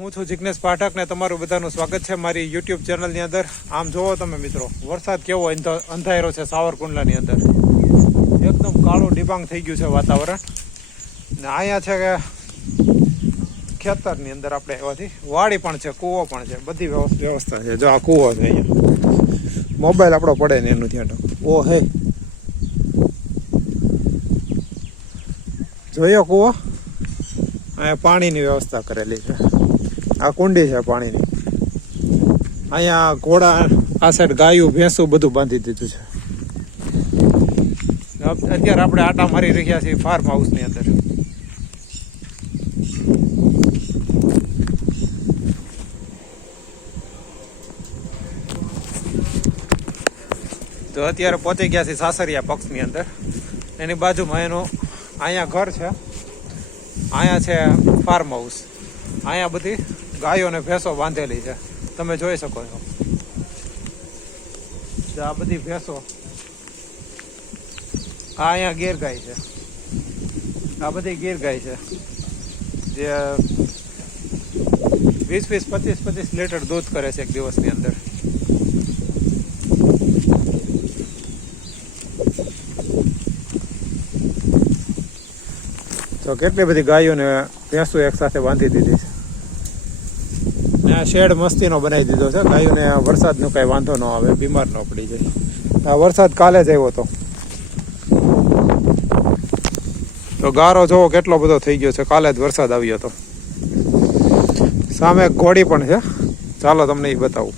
હું છું જિગ્નેશ પાઠક ને તમારું બધાનું સ્વાગત છે મારી યુટ્યુબ ચેનલની અંદર. આમ જોવો તમે મિત્રો, વરસાદ કેવો અંધારો છે સાવરકુંડલાની અંદર. એકદમ કાળું ડિબાંગ થઈ ગયું છે વાતાવરણ. ને અહીંયા છે કે ખેતરની અંદર આપણે એવાથી વાડી પણ છે, કૂવો પણ છે, બધી વ્યવસ્થા છે. જો આ કૂવો છે, અહીંયા મોબાઈલ આપણો પડે ને એનું ધ્યાન રાખો. ઓ હે, જોયો કૂવો? અહીંયા પાણીની વ્યવસ્થા કરેલી છે. આ કુંડી છે પાણીની. અહીંયા ઘોડા, આ સાઈડ ગાયું ભેંસું બધું બાંધી દીધું છે. અત્યારે આપણે આટા મારી રહ્યા છીએ ફાર્મ હાઉસની અંદર. તો અત્યારે પહોંચી ગયા છે સાસરિયા પક્ષની અંદર. એની બાજુમાં એનું અહીંયા ઘર છે, અહીંયા છે ફાર્મ હાઉસ. અહીંયા બધી ગાયો ને ભેંસો બાંધેલી છે, તમે જોઈ શકો છો. આ બધી ભેંસો, આ અહીંયા ગીર ગાય છે, આ બધી ગીર ગાય છે જે 20-25 લીટર દૂધ કરે છે એક દિવસની અંદર. તો કેટલી બધી ગાયો ને ભેંસો એક સાથે બાંધી દીધી છે. આ શેડ મસ્તીનો બનાવી દીધો છે, ગાયોને વરસાદનો કઈ વાંધો ન આવે, બીમાર ન પડી જાય. આ વરસાદ કાલે જ આવ્યો હતો, તો ગારો જોવો કેટલો બધો થઈ ગયો છે. કાલે જ વરસાદ આવ્યો હતો. સામે એક ઘોડી પણ છે, ચાલો તમને એ બતાવું.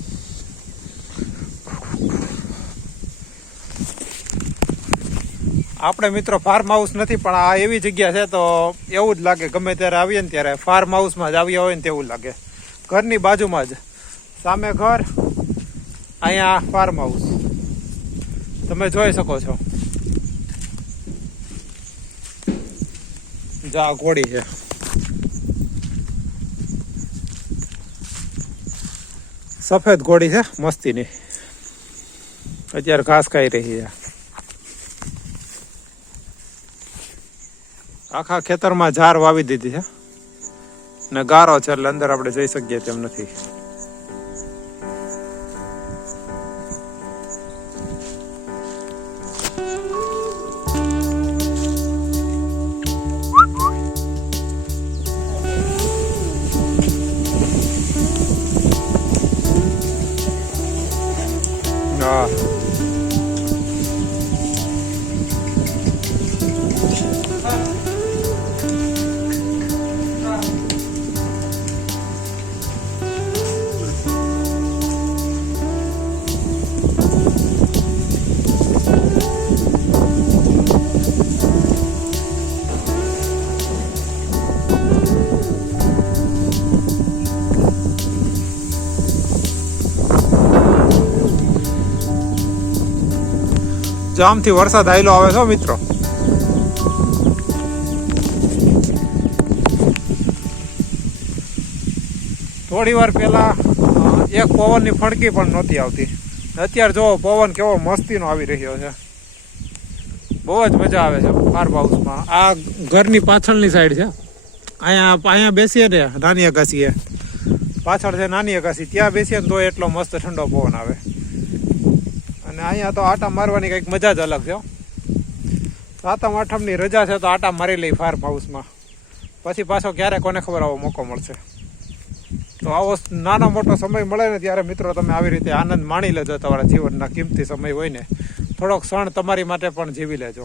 આપણે મિત્રો ફાર્મ હાઉસ નથી, પણ આ એવી જગ્યા છે તો એવું જ લાગે, ગમે ત્યારે આવીએ ને ત્યારે ફાર્મ હાઉસમાં જ આવ્યા હોય ને તેવું લાગે. ઘરની બાજુમાં જ સામે ઘર, અહીંયા ફાર્મ હાઉસ તમે જોઈ શકો છો. જા ઘોડી છે, સફેદ ઘોડી છે મસ્તીની. અત્યારે ઘાસ ખાઈ રહી છે. આખા ખેતરમાં ઝાર વાવી દીધી છે ને ગારો છે એટલે અંદર આપણે જઈ શકીએ તેમ નથી. હા, જામથી વરસાદ આવેલો આવે છે મિત્રો. થોડી વાર પહેલા એક પવનની ફણકી પણ નહોતી આવતી. અત્યારે જો પવન કેવો મસ્તીનો આવી રહ્યો છે. બહુ જ મજા આવે છે ફાર્મ હાઉસમાં. આ ઘરની પાછળની સાઈડ છે. અહીંયા બેસીએ ને નાની અગાસી, પાછળ છે નાની અગાસી, ત્યાં બેસીએ ને તો એટલો મસ્ત ઠંડો પવન આવે. અને અહીંયા તો આટા મારવાની કંઈક મજા જ અલગ છે. 7મ 8મની રજા છે તો આટા મારી લઈ ફાર્મ હાઉસમાં. પછી પાછો ક્યારે કોને ખબર આવો મોકો મળશે. તો આવો નાનો મોટો સમય મળે ને ત્યારે મિત્રો તમે આવી રીતે આનંદ માણી લેજો. તમારા જીવનના કિંમતી સમય હોય ને, થોડોક ક્ષણ તમારી માટે પણ જીવી લેજો.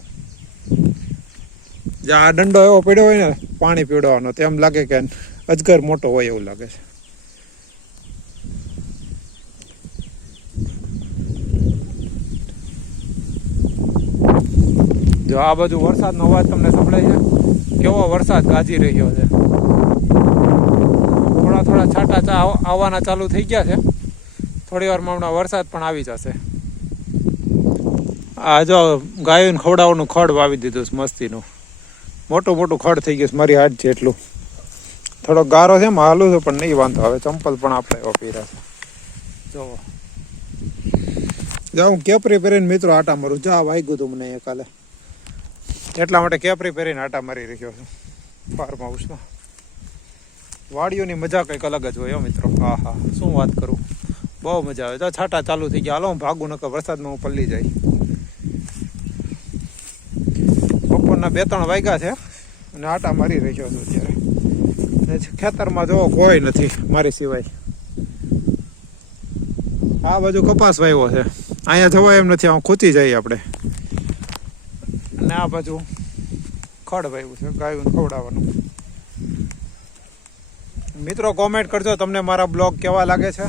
જે આ દંડો એવો પડ્યો હોય ને પાણી પીવડાવવાનો, તેમ લાગે કે અજગર મોટો હોય એવું લાગે છે. જો આ બાજુ વરસાદનો અવાજ તમને સંભળાય છે, કેવો વરસાદ ગાજી રહ્યો છે. થોડા છાંટા આવવાના ચાલુ થઈ ગયા છે. થોડી વારમાં હમણાં વરસાદ પણ આવી જશે. આ જો ગાયોને ખવડાવવાનું ખડ વાવી દીધું છે મસ્તીનું. મોટું ખડ થઈ ગયું છે, મારી હાથ જેટલું. થોડો ગારો છે, હાલું છે પણ નહીં વાંધો આવે. ચંપલ પણ આપણે એવા પહેર્યા છે. જો હું કેપરી પહેરીને મિત્રો આટા મારું. જા વાગ્યું હતું મને કાલે, એટલા માટે કેપરી પહેરીને આટા મારી રહ્યો છું ફાર્મ હાઉસમાં. વાડીઓની મજા કંઈક અલગ જ હોય મિત્રો. હા હા, શું વાત કરું, બહુ મજા આવે. તો છાંટા ચાલુ થઈ ગયા, હાલો હું ભાગું નકર વરસાદમાં હું પલ્લી જાય. બપોરના 2-3 વાગ્યા છે અને આટા મારી રહ્યો છું અત્યારે. ખેતરમાં જો કોઈ નથી મારી સિવાય. આ બાજુ કપાસ વાવ્યો છે, અહીંયા જવાય એમ નથી, ખૂંચી જઈએ આપણે. અને આ બાજુ ખડ વાવ્યું છે, ગાયું ખવડાવવાનું. મિત્રો કોમેન્ટ કરજો તમને મારા બ્લોગ કેવા લાગે છે.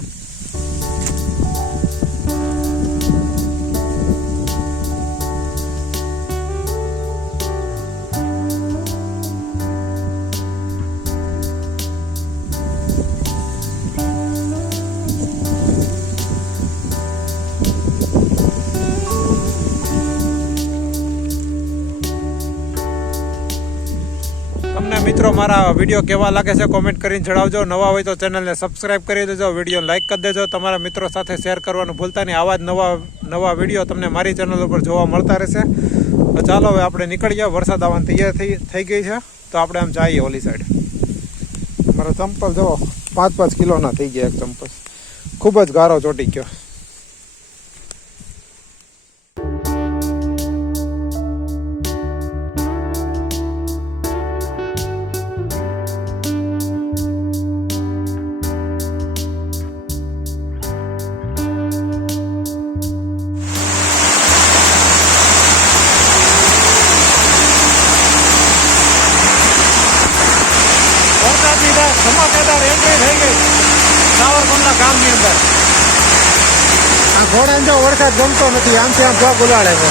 તમને મિત્રો મારા વિડીયો કેવા લાગે છે કોમેન્ટ કરીને જણાવજો. નવા હોય તો ચેનલને સબસ્ક્રાઈબ કરી દેજો, વિડીયો લાઇક કરી દેજો, તમારા મિત્રો સાથે શેર કરવાનું ભૂલતા નહીં. આવા જ નવા વિડીયો તમને મારી ચેનલ ઉપર જોવા મળતા રહેશે. તો ચાલો હવે આપણે નીકળીએ, વરસાદ આવવાની તૈયાર થઈ ગઈ છે. તો આપણે આમ જઈએ ઓલી સાઈડ. મારા ચંપલ જો 5-5 કિલોના થઈ ગયા. એક ચંપલ ખૂબ જ ગારો ચોટી ગયો. ધમાકેદાર એન્ટ્રી થઈ ગઈ સાવરકુંડલા ગામની અંદર. આ ઘોડાને જો વરસાદ ગમતો નથી, આમથી આમ પગ ઉલાડે છે.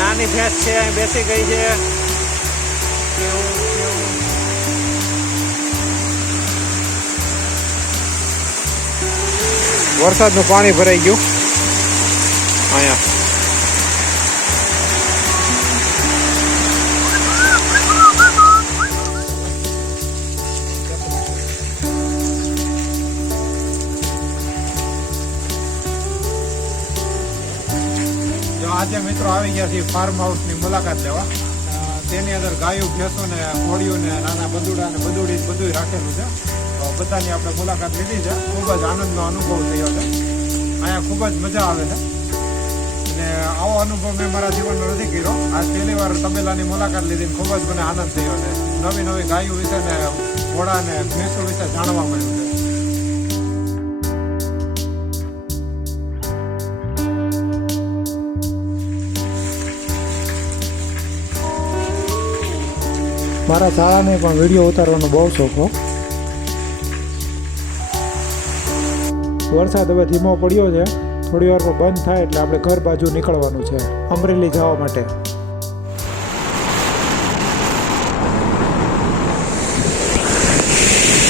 નાની ભેંસ છે અહીં બેસી ગઈ છે. વરસાદનું પાણી ભરાઈ ગયું અહીંયા. આજે મિત્રો આવી ગયા છીએ ફાર્મ હાઉસની મુલાકાત લેવા. તેની અંદર ગાયું, ભેંસો ને ઘોડીયું ને નાના બદુડા ને બધું રાખેલું છે. તો બધાની આપણે મુલાકાત લીધી છે. ખૂબ જ આનંદનો અનુભવ થયો છે. અહીંયા ખૂબ જ મજા આવે છે અને આવો અનુભવ મેં મારા જીવનનો નથી કર્યો. આ પહેલી વાર તબેલાની મુલાકાત લીધી, ખૂબ જ મને આનંદ થયો છે. નવી ગાયું વિશે ને ઘોડા ને ભેંસો વિશે જાણવા મળ્યું છે. મારા શાળાને પણ વિડીયો ઉતારવાનો બહુ શોખ હો. વરસાદ હવે ધીમો પડ્યો છે, થોડી વારમાં બંધ થાય એટલે આપણે ઘર બાજુ નીકળવાનું છે અમરેલી જવા માટે.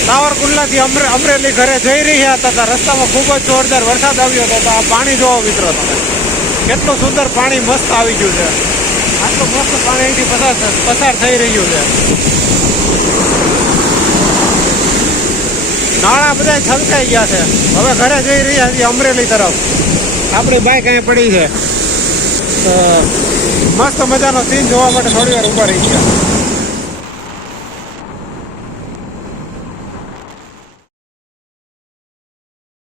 સાવરકુંડલાથી અમરેલી ઘરે જઈ રહ્યા હતા. રસ્તામાં ખૂબ જ જોરદાર વરસાદ આવ્યો હતો. તો આ પાણી જોવો મિત્રો તમે, કેટલું સુંદર પાણી મસ્ત આવી ગયું છે. આટલું મસ્ત પાણી અહીંથી પસાર થઈ રહ્યું છે. નાણાં બધા છલકાઈ ગયા છે. હવે ઘરે જઈ રહ્યા છીએ અમરેલી તરફ. આપણી બાઇક અહીં પડી છે. મસ્ત મજાનો સીન જોવા માટે થોડી વાર ઊભા રહી ગયા.